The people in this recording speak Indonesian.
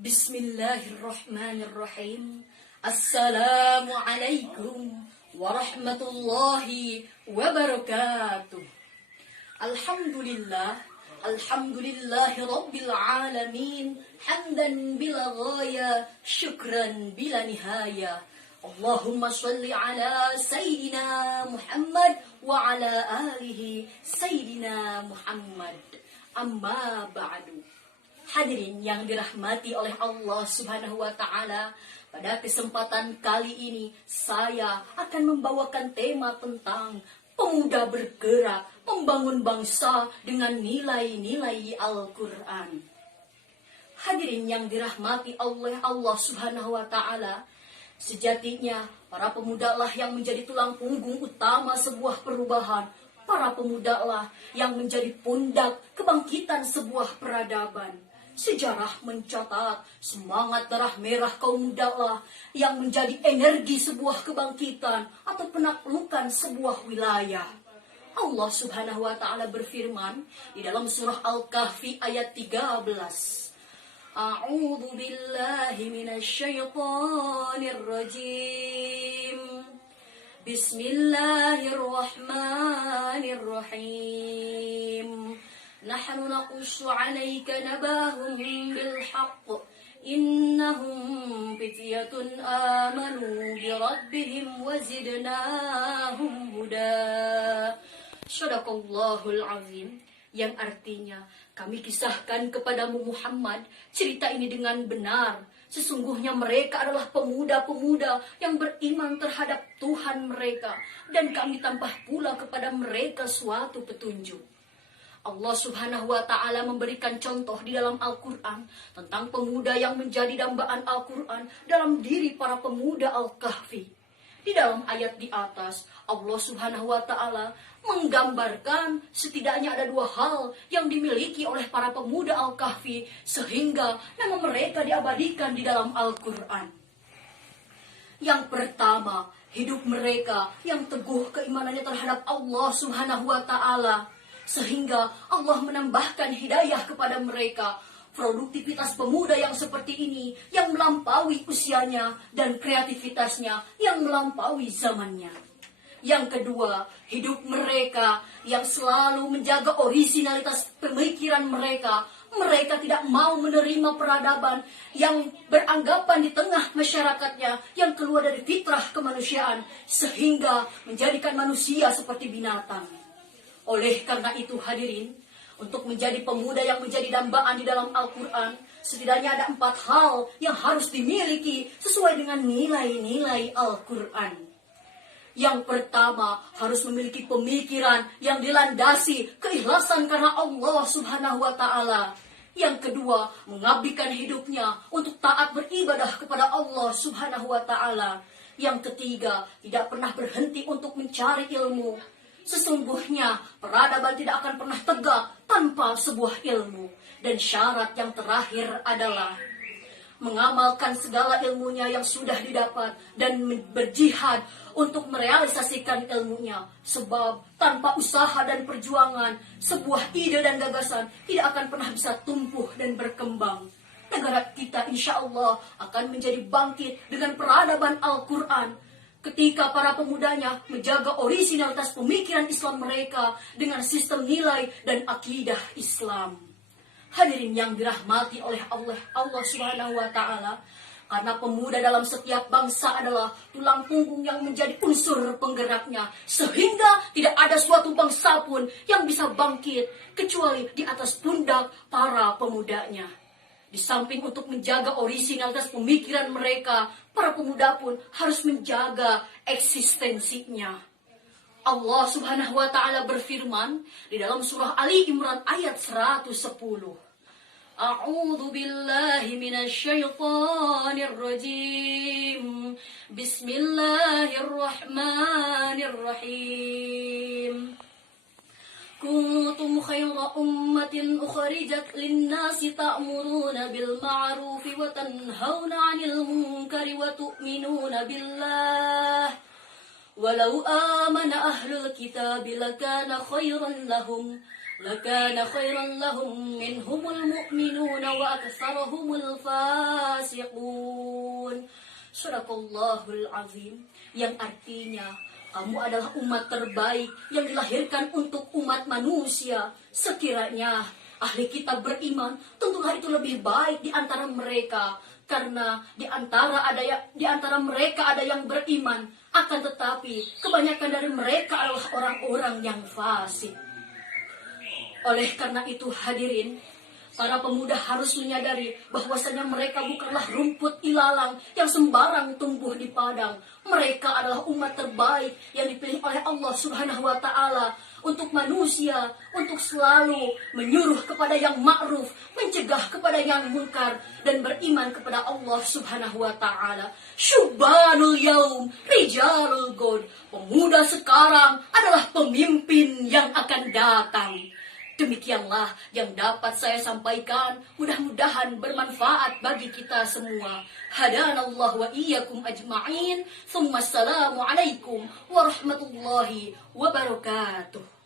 Bismillahirrahmanirrahim. Assalamualaikum warahmatullahi wabarakatuh. Alhamdulillahi rabbil alamin. Hamdan bila ghaya, syukran bila nihaya. Allahumma sholli ala Sayyidina Muhammad wa ala alihi Sayyidina Muhammad. Amma ba'du. Hadirin yang dirahmati oleh Allah Subhanahu wa Ta'ala, pada kesempatan kali ini saya akan membawakan tema tentang pemuda bergerak membangun bangsa dengan nilai-nilai Al-Quran. Hadirin yang dirahmati oleh Allah Subhanahu wa Ta'ala, sejatinya para pemuda lah yang menjadi tulang punggung utama sebuah perubahan. Para pemuda lah yang menjadi pundak kebangkitan sebuah peradaban. Sejarah mencatat semangat darah merah kaum muda lah yang menjadi energi sebuah kebangkitan atau penaklukan sebuah wilayah. Allah Subhanahu wa Ta'ala berfirman di dalam surah Al-Kahfi ayat 13. A'udzu billahi minasyaitonir rajim. Bismillahirrahmanirrahim. Nahnu naqussu 'alaika nabahum bil haqq. Innahum fityatun amanu bi rabbihim wa zidnahum huda. Shadaqallahul azim. Yang artinya, kami kisahkan kepadamu Muhammad cerita ini dengan benar. Sesungguhnya mereka adalah pemuda-pemuda yang beriman terhadap Tuhan mereka, dan kami tambah pula kepada mereka suatu petunjuk. Allah Subhanahu wa Ta'ala memberikan contoh di dalam Al-Quran tentang pemuda yang menjadi dambaan Al-Quran dalam diri para pemuda Al-Kahfi. Di dalam ayat di atas, Allah Subhanahu wa Ta'ala menggambarkan setidaknya ada dua hal yang dimiliki oleh para pemuda Al-Kahfi sehingga nama mereka diabadikan di dalam Al-Quran. Yang pertama, hidup mereka yang teguh keimanannya terhadap Allah Subhanahu wa Ta'ala, sehingga Allah menambahkan hidayah kepada mereka. Produktivitas pemuda yang seperti ini, yang melampaui usianya dan kreativitasnya yang melampaui zamannya. Yang kedua, hidup mereka yang selalu menjaga orisinalitas pemikiran mereka. Mereka tidak mau menerima peradaban yang beranggapan di tengah masyarakatnya yang keluar dari fitrah kemanusiaan, sehingga menjadikan manusia seperti binatang. Oleh karena itu hadirin, untuk menjadi pemuda yang menjadi dambaan di dalam Al-Quran, setidaknya ada 4 hal yang harus dimiliki sesuai dengan nilai-nilai Al-Quran. Yang pertama, harus memiliki pemikiran yang dilandasi keikhlasan karena Allah Subhanahu wa Ta'ala. Yang kedua, mengabdikan hidupnya untuk taat beribadah kepada Allah Subhanahu wa Ta'ala. Yang ketiga, tidak pernah berhenti untuk mencari ilmu. Sesungguhnya peradaban tidak akan pernah tegak tanpa sebuah ilmu. Dan syarat yang terakhir adalah mengamalkan segala ilmunya yang sudah didapat dan berjihad untuk merealisasikan ilmunya. Sebab tanpa usaha dan perjuangan, sebuah ide dan gagasan tidak akan pernah bisa tumbuh dan berkembang. Negara kita insya Allah akan menjadi bangkit dengan peradaban Al-Quran ketika para pemudanya menjaga orisinalitas pemikiran Islam mereka dengan sistem nilai dan akidah Islam. Hadirin yang dirahmati oleh Allah Subhanahu wa Ta'ala, karena pemuda dalam setiap bangsa adalah tulang punggung yang menjadi unsur penggeraknya, sehingga tidak ada suatu bangsa pun yang bisa bangkit kecuali di atas pundak para pemudanya. Di samping untuk menjaga orisinalitas pemikiran mereka, para pemuda pun harus menjaga eksistensinya. Allah Subhanahu wa Ta'ala berfirman di dalam surah Ali Imran ayat 110. A'udzu billahi minasyaitonir rajim. Bismillahirrahmanirrahim. Kuntum khayra ummatin ukhrijat lin-nasi ta'muruna bil ma'ruf wa tanhauna 'anil munkari wa tu'minuna billah. Walau amana ahlul kitab lakana khayran lahum لكان خيرا لهم منهم المؤمنون وأكثرهم الفاسقون. Sadaqallahul azim, yang artinya kamu adalah umat terbaik yang dilahirkan untuk umat manusia. Sekiranya ahli kitab beriman, tentulah itu lebih baik di antara mereka, karena di antara mereka ada yang beriman, akan tetapi kebanyakan dari mereka adalah orang-orang yang fasik. Oleh karena itu hadirin, para pemuda harus menyadari bahwasanya mereka bukanlah rumput ilalang yang sembarang tumbuh di padang. Mereka adalah umat terbaik yang dipilih oleh Allah Subhanahu wa Ta'ala untuk manusia, untuk selalu menyuruh kepada yang ma'ruf, mencegah kepada yang munkar, dan beriman kepada Allah Subhanahu wa Ta'ala. Syubanul yaum, rijalul god. Pemuda sekarang adalah pemimpin yang akan datang. Demikianlah yang dapat saya sampaikan. Mudah-mudahan bermanfaat bagi kita semua. Hadanallah wa iyyakum ajma'in. Assalamualaikum warahmatullahi wabarakatuh.